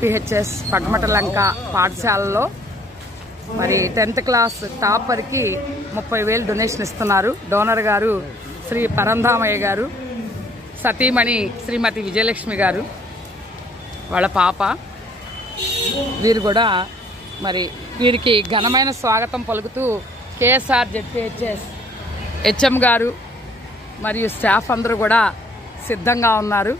ZPHS పడమటలంక పాఠశాలలో మరి 10th class టాపర్కి 30,000 donation ఇస్తున్నారు. డోనర్ గారు శ్రీ పరంధామయ్య గారు, సతీమణి శ్రీమతి విజయలక్ష్మి గారు, వాళ్ళ పాప. వీరు కూడా మరి వీరికి ఘనమైన స్వాగతం పలుకుతూ కేఎస్ఆర్ జెడ్పీహెచ్ఎస్ హెచ్ఎం గారు మరియు స్టాఫ్ అందరూ కూడా సిద్ధంగా ఉన్నారు.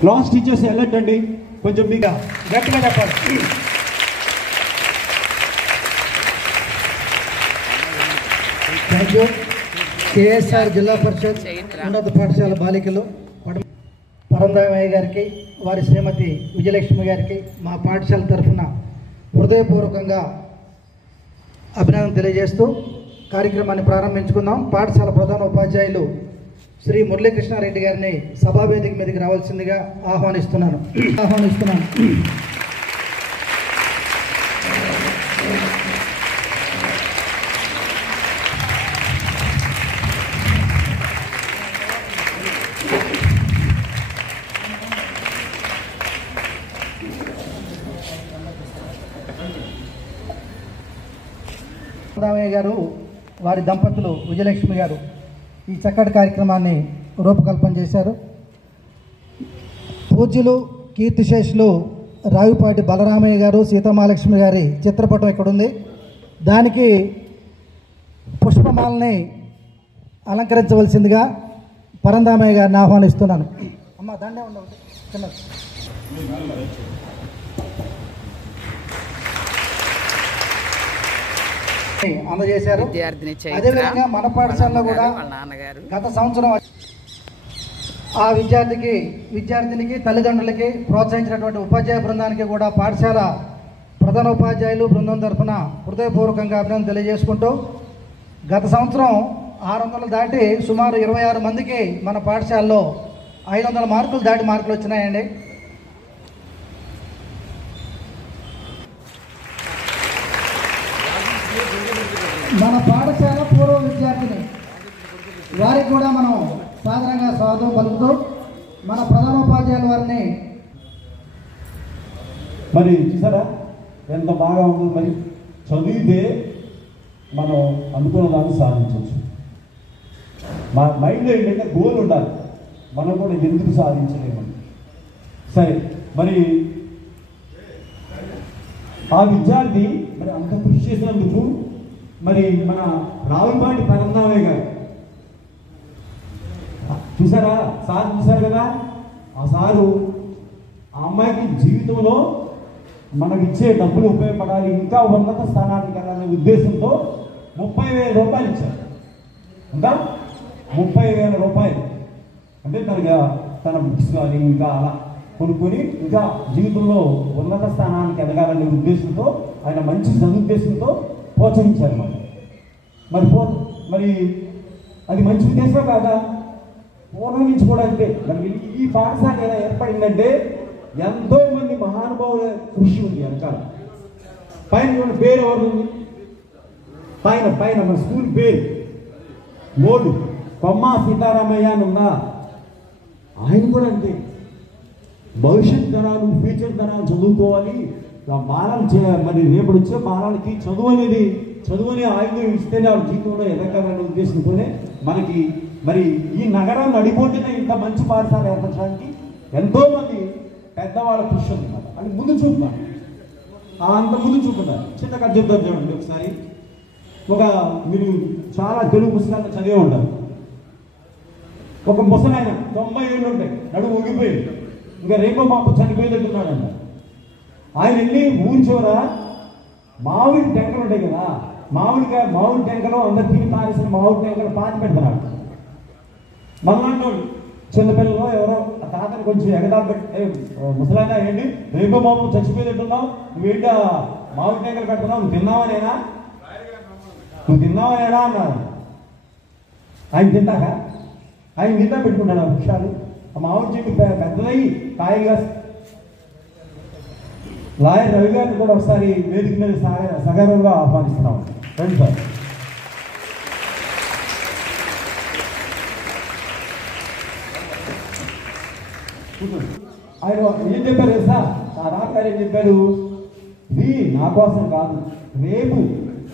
క్లాస్ టీచర్స్ వెళ్ళండి, కొంచెం మీకు గట్టిగా చెప్పాలి. Thank you. కేఎస్ఆర్ జిల్లా పరిషత్ ఉన్నత పాఠశాల బాలికలు పరంధామయ్య గారికి, వారి శ్రీమతి విజయలక్ష్మి గారికి మా పాఠశాల తరఫున హృదయపూర్వకంగా అభినందన తెలియజేస్తూ కార్యక్రమాన్ని ప్రారంభించుకుందాం. పాఠశాల ప్రధాన ఉపాధ్యాయులు శ్రీ మురళీకృష్ణారెడ్డి గారిని సభావేదిక మీదకి రావాల్సిందిగా ఆహ్వానిస్తున్నాను. రామయ్య గారు, వారి దంపతులు విజయలక్ష్మి గారు ఈ చక్కటి కార్యక్రమాన్ని రూపకల్పన చేశారు. పూజ్యులు కీర్తిశేషులు రావిపాటి బలరామయ్య గారు, సీతామహాలక్ష్మి గారి చిత్రపటం ఇక్కడ ఉంది. దానికి పుష్పమాలని అలంకరించవలసిందిగా పరంధామయ్య గారిని ఆహ్వానిస్తున్నాను. అమ్మ దండే ఉండవు చిన్న అందజేశారు. అదేవిధంగా మన పాఠశాలలో కూడా గత సంవత్సరం ఆ విద్యార్థినికి తల్లిదండ్రులకి ప్రోత్సహించినటువంటి ఉపాధ్యాయ బృందానికి కూడా పాఠశాల ప్రధాన ఉపాధ్యాయులు బృందం తరఫున హృదయపూర్వకంగా అభినందన తెలియజేసుకుంటూ, గత సంవత్సరం 600 దాటి సుమారు 26 మందికి మన పాఠశాలలో 500 మార్కులు దాటి మార్కులు వచ్చినాయండి. మన పాఠశాల పూర్వ విద్యార్థిని వారికి కూడా మనం సాధారణంగా స్వాగతం పలుకుతూ మన ప్రధానోపాధ్యాయుల వారిని మరి చూసారా ఎంత బాగా ఉంటుంది. మరి చదివితే మనం అనుకున్న దాన్ని సాధించవచ్చు. మా మైండ్ ఏంటంటే గోల్ ఉండాలి, మనం కూడా ఎందుకు సాధించలేమని. సరే, మరి ఆ విద్యార్థి మరి అంత కృషి చేసినందుకు మరి మన రావిపాటి పరంధామయ్య గారు చూసారా, సార్ చూశారు కదా, ఆ సారు ఆ అమ్మాయికి జీవితంలో మనకి ఇచ్చే డబ్బులు ఉపయోగపడాలి, ఇంకా ఉన్నత స్థానానికి వెళ్ళాలనే ఉద్దేశంతో 30,000 రూపాయలు ఇచ్చారు. ఇంకా 30,000 రూపాయలు అంటే తన బుక్స్ కానీ ఇంకా అలా కొనుక్కొని ఇంకా జీవితంలో ఉన్నత స్థానానికి ఎదగాలనే ఉద్దేశంతో ఆయన మంచి సదుద్దేశంతో ప్రోత్సహించారు. మరి అది మంచి ఉద్దేశమే కాదా? పూర్వం నుంచి కూడా అంతే. మరి ఈ పాఠశాల ఎలా ఏర్పడిందంటే ఎంతో మంది మహానుభావుల కృషి ఉంది వెనకాల. పైన పేరు ఎవరు ఉంది? పైన మన స్కూల్ పేరు బోర్డు కొమ్మ సీతారామయ్య అని ఉందా? ఆయన కూడా అంతే. భవిష్యత్ తరాలు, ఫ్యూచర్ తరాలు చదువుకోవాలి, బాలలు మరి రేపటి వచ్చే బాలలకి చదువు అనే ఆయుధం ఇస్తేనే వాళ్ళ జీవితంలో ఎదగాలనే ఉద్దేశంతోనే మనకి మరి ఈ నగరం నడిపోతేనే ఇంత మంచి పాఠశాల ఏర్పరచడానికి ఎంతో మంది పెద్దవాళ్ళ కృషి ఉందన్నమాట. అని ముందు చూపుతాను, అంత ముందు చూపుతాను. చిన్న కథ చెప్తాను చూడండి ఒకసారి. మీరు చాలా తెలుగు పుస్తకాలను చదివే ఉంటారు. ఒక ముసలాయన 90 ఏళ్ళు ఉంటాయి, నడుము ఊగిపోయి ఇంకా రేపో మాకు చనిపోయేటట్టున్నాడంట. ఆయన వెళ్ళి ఊరి చివర మామిడి టెంకలు ఉంటాయి కదా, మామిడి టెంకలు అందరు తిని పారేసిన మామిడి టెంకలు పాతి పెడుతున్నాడు. మనలాంటి చిన్నపిల్లలు ఎవరో ఆ తాతని కొంచెం ఎగదాబెట్టి ముసలాయినా ఏంటి రేపు మాము చచ్చిపోయేట్టున్నావు, నువ్వేంటి మామిడి టెంకలు పెడుతున్నావు, నువ్వు తిన్నావనేనా అన్నాడు. ఆయన తిన్నాక ఆయన నిండా పెట్టుకుంటాడు ఆ వృక్షాలు. ఆ మామిడి చెట్టు పెద్దదై కాయగా. లాయర్ రవి గారిని కూడా ఒకసారి వేదిక మీద సగర్వంగా ఆహ్వానిస్తున్నాం. రండి సార్. ఆయన ఏం చెప్పారు సార్, ఆ రాగారు ఏం చెప్పారు, ఇది నా కోసం కాదు, రేపు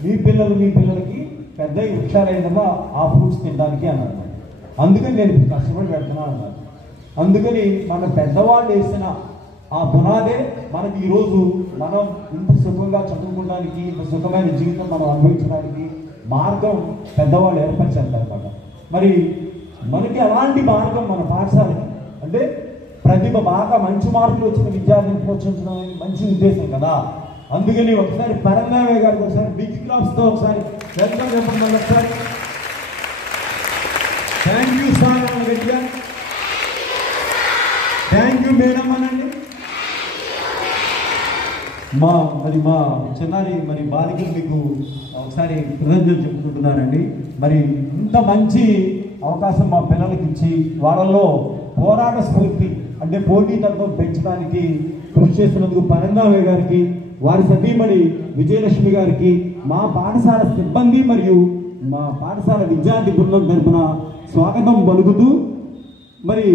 మీ పిల్లలకి పెద్ద వృక్షాలైందమ్మా ఆ ఫ్రూట్స్ తినడానికి అన్నారు. అందుకని నేను కష్టపడి పెడుతున్నాను అన్నారు. అందుకని మన పెద్దవాళ్ళు వేసిన ఆ పునాదే మనకి ఈరోజు మనం ఇంత సుఖంగా చదువుకోవడానికి, ఇంత సుఖమైన జీవితం మనం అనుభవించడానికి మార్గం పెద్దవాళ్ళు ఏర్పరిచారన్నమాట. మరి మనకి అలాంటి మార్గం మన పాఠశాలకి అంటే ప్రతిభ బాగా మంచి మార్కులు వచ్చిన విద్యార్థిని ప్రోత్సహించడం అనేది మంచి ఉద్దేశం కదా. అందుకని ఒకసారి పరంధామయ్య గారికి ఒకసారి బిగ్ క్లాప్స్తో ఒకసారి వెల్కమ్ చెప్పండి. ఒకసారి థ్యాంక్ యూ సార్ అని గట్టిగా థ్యాంక్ యూ మేడం అనండి. మా చిన్నారి బాలికలు మీకు ఒకసారి కృతజ్ఞతలు చెప్పుకుంటున్నానండి. మరి ఇంత మంచి అవకాశం మా పిల్లలకి ఇచ్చి వాళ్ళలో పోరాట స్ఫూర్తి అంటే పోటీతత్వం పెంచడానికి కృషి చేస్తున్నందుకు పరంధామయ్య గారికి, వారి సతీమణి విజయలక్ష్మి గారికి, మా పాఠశాల సిబ్బంది మరియు మా పాఠశాల విద్యార్థి బృందం తరపున స్వాగతం పలుకుతూ మరి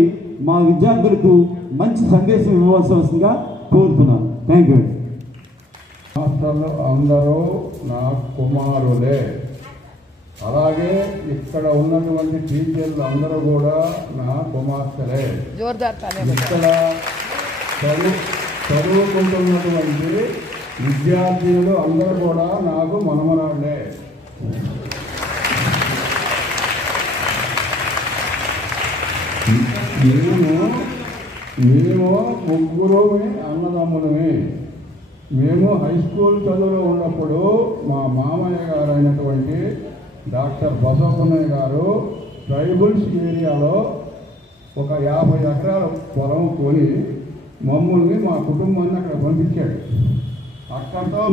మా విద్యార్థులకు మంచి సందేశం ఇవ్వవలసిందిగా కోరుతున్నాను. Thank you. మాస్టర్లు అందరూ నా కుమారులే, అలాగే ఇక్కడ ఉన్నటువంటి టీచర్లు అందరూ కూడా నా కుమార్తెలే. ఇక్కడ చదువుకుంటున్నటువంటి విద్యార్థులు అందరూ కూడా నాకు మనమరాళ్లే. మేము ముగ్గురుమి అన్నదమ్ములమే. మేము హై స్కూల్ చదువులో ఉన్నప్పుడు మా మామయ్య గారు అయినటువంటి డాక్టర్ బసవపున్నయ్య గారు ట్రైబల్స్ ఏరియాలో ఒక 50 ఎకరాల పొలం కొని మమ్మల్ని మా కుటుంబాన్ని అక్కడ పంపించాడు. అక్కడతో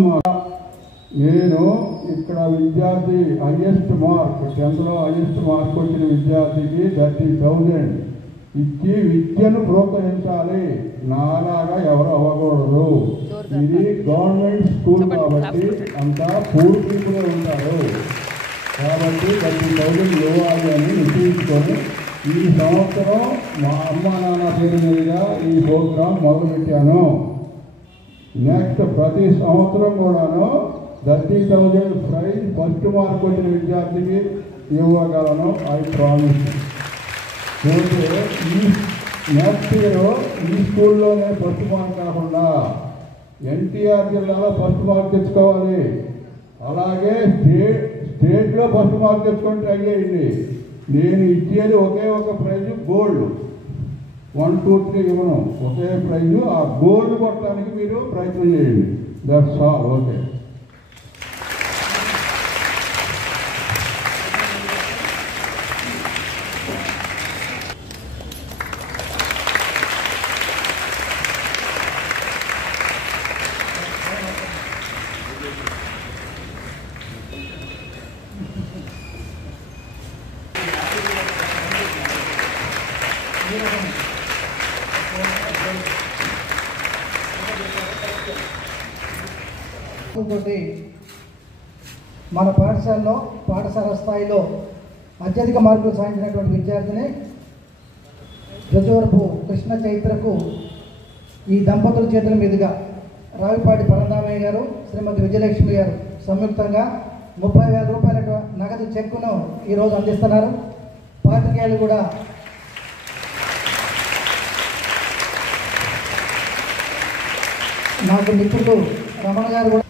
నేను ఇక్కడ విద్యార్థి highest mark 10th highest mark వచ్చిన విద్యార్థికి 30,000 ఇచ్చి విద్యను ప్రోత్సహించాలి, నాలాగా ఎవరు అవ్వకూడదు. ఇది గవర్నమెంట్ స్కూల్ కాబట్టి అంతా పూర్ పీపులే ఉంటారు కాబట్టి 30,000 ఇవ్వాలి అని నిశ్చయించుకొని ఈ సంవత్సరం మా అమ్మ నాన్న పేరు మీద ఈ ప్రోగ్రాం మొదలుపెట్టాను. నెక్స్ట్ ప్రతి సంవత్సరం కూడాను 30,000 ప్రైజ్ ఫస్ట్ మార్క్ వచ్చిన విద్యార్థికి ఇవ్వగలను. I promise. పోతే ఈ నెక్స్ట్ ఇయర్ ఈ స్కూల్లోనే ఫస్ట్ మార్క్ కాకుండా ఎన్టీఆర్ జిల్లాలో ఫస్ట్ మార్క్ తెచ్చుకోవాలి. అలాగే స్టేట్లో ఫస్ట్ మార్క్ తెచ్చుకొని ట్రై చేయండి. నేను ఇచ్చేది ఒకే ఒక ప్రైజ్ గోల్డ్. 1, 2, 3 ఇవ్వను, ఒకే ప్రైజు. ఆ గోల్డ్ కొట్టడానికి మీరు ప్రయత్నం చేయండి. That's all. ఓకే. మన పాఠశాల స్థాయిలో అత్యధిక మార్కులు సాధించినటువంటి విద్యార్థిని రుజువరపు కృష్ణ చైత్రకు ఈ దంపతుల చేతుల మీదుగా రావిపాటి పరంధామయ్య గారు, శ్రీమతి విజయలక్ష్మి గారు సంయుక్తంగా 30,000 రూపాయల నగదు చెక్కును ఈరోజు అందిస్తున్నారు. పాత్రికేయులు కూడా నాకు మిత్రుడు రమణ గారు కూడా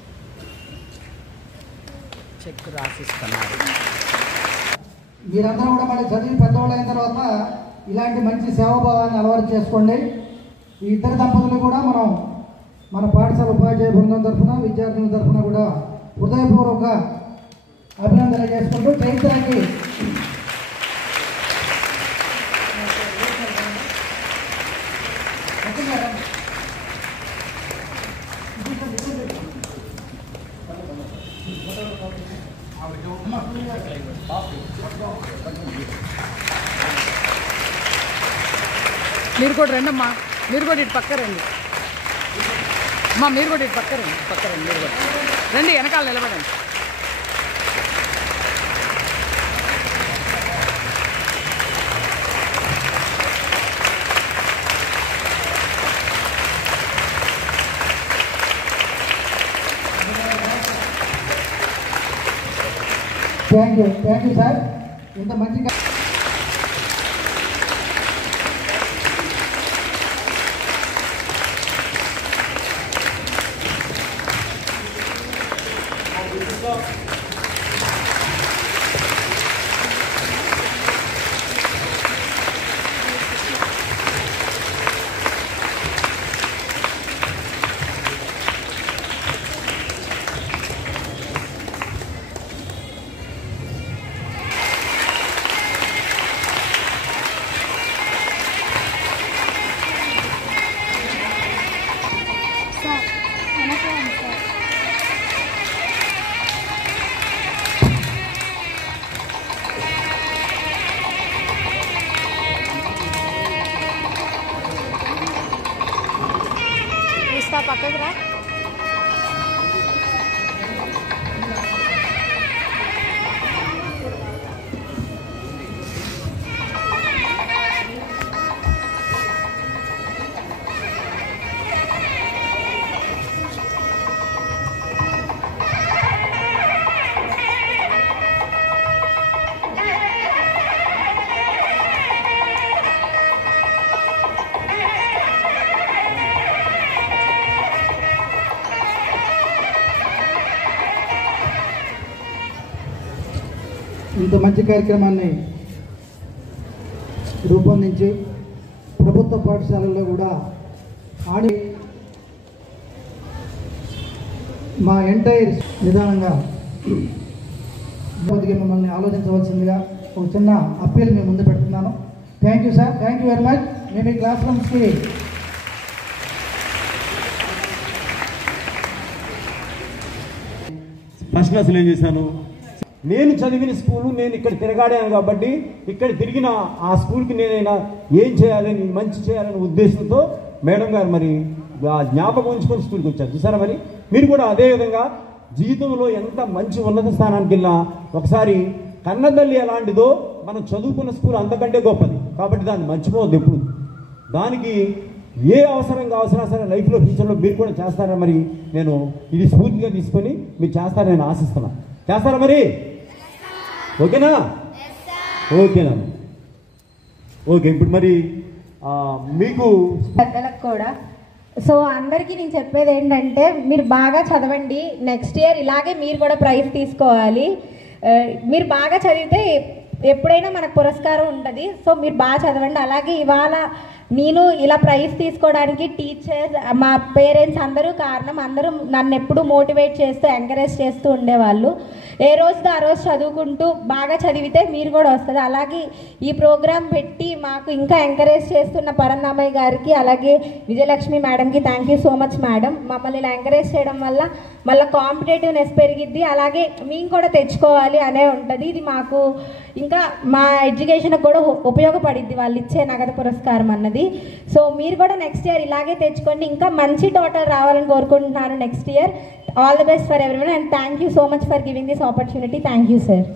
చెక్ రాసిస్తున్నారు. మీరందరూ కూడా మళ్ళీ చదివి పెద్దవాళ్ళు అయిన తర్వాత ఇలాంటి మంచి సేవాభావాన్ని అలవాటు చేసుకోండి. ఈ ఇద్దరు దంపతులు కూడా మనం మన పాఠశాల ఉపాధ్యాయ బృందం తరఫున విద్యార్థుల తరఫున కూడా హృదయపూర్వక అభినందనలు చేసుకుంటూ చైత్రకి మీరు కూడా రండి అమ్మా, మీరు కూడా ఇటు పక్క రండి అమ్మా, మీరు కూడా ఇటు పక్క రండి మీరు కూడా రండి, వెనకాల నిలబడండి. Thank you sir. ఇంత మంచిగా పక్కకు రా. ఇంత మంచి కార్యక్రమాన్ని రూపొందించి ప్రభుత్వ పాఠశాలల్లో కూడా ఆడి మా ఎంటైర్ నిదానంగా మమ్మల్ని ఆలోచించవలసిందిగా ఒక చిన్న అప్పీల్ మేము ముందు పెడుతున్నాను. Thank you sir, thank you very much. మేము ఈ క్లాస్ రూమ్స్కి ఫస్ట్ క్లాసులో ఏం చేశాను, నేను చదివిన స్కూలు నేను ఇక్కడ తిరగాడాను కాబట్టి ఇక్కడ తిరిగిన ఆ స్కూల్కి నేనైనా ఏం చేయాలని మంచి చేయాలనే ఉద్దేశంతో మేడం గారు మరి జ్ఞాపకం ఉంచుకొని స్కూల్కి వచ్చారు. చూసారా, మరి మీరు కూడా అదేవిధంగా జీవితంలో ఎంత మంచి ఉన్నత స్థానానికి వెళ్ళినా ఒకసారి కన్నతల్లి ఎలాంటిదో మనం చదువుకున్న స్కూల్ అంతకంటే గొప్పది కాబట్టి దాన్ని మర్చిపోవద్దు ఎప్పుడు. దానికి ఏ అవసరం కావాల్సినా సరే లైఫ్లో ఫ్యూచర్లో మీరు కూడా చేస్తారా, మరి నేను ఇది స్ఫూర్తిగా తీసుకొని మీరు చేస్తారని నేను ఆశిస్తున్నాను. చేస్తారా మరి? ఓకేనా? ఓకేనా? ఓకే. ఇప్పుడు మరి మీకు పెద్దలకు కూడా సో అందరికీ నేను చెప్పేది ఏంటంటే మీరు బాగా చదవండి. నెక్స్ట్ ఇయర్ ఇలాగే మీరు కూడా ప్రైజ్ తీసుకోవాలి. మీరు బాగా చదివితే ఎప్పుడైనా మనకు పురస్కారం ఉంటుంది. సో మీరు బాగా చదవండి. అలాగే ఇవాళ నేను ఇలా ప్రైజ్ తీసుకోవడానికి టీచర్స్, మా పేరెంట్స్ అందరూ కారణం. అందరూ నన్ను ఎప్పుడూ మోటివేట్ చేస్తూ ఎంకరేజ్ చేస్తూ ఉండేవాళ్ళు. ఏ రోజుతో ఆ రోజు చదువుకుంటూ బాగా చదివితే మీరు కూడా వస్తుంది. అలాగే ఈ ప్రోగ్రాం పెట్టి మాకు ఇంకా ఎంకరేజ్ చేస్తున్న పరంధామయ్య గారికి అలాగే విజయలక్ష్మి మేడంకి thank you so much madam. మమ్మల్ని ఇలా ఎంకరేజ్ చేయడం వల్ల మళ్ళీ కాంపిటేటివ్నెస్ పెరిగిద్ది. అలాగే మేము కూడా తెచ్చుకోవాలి అనే ఉంటుంది. ఇది మాకు ఇంకా మా ఎడ్యుకేషన్కి కూడా ఉపయోగపడిద్ది వాళ్ళు ఇచ్చే నగదు పురస్కారం అన్నది. సో మీరు కూడా నెక్స్ట్ ఇయర్ ఇలాగే తెచ్చుకోండి. ఇంకా మంచి టోటల్ రావాలని కోరుకుంటున్నాను next year. All the best for everyone and thank you so much for giving this opportunity. Thank you sir.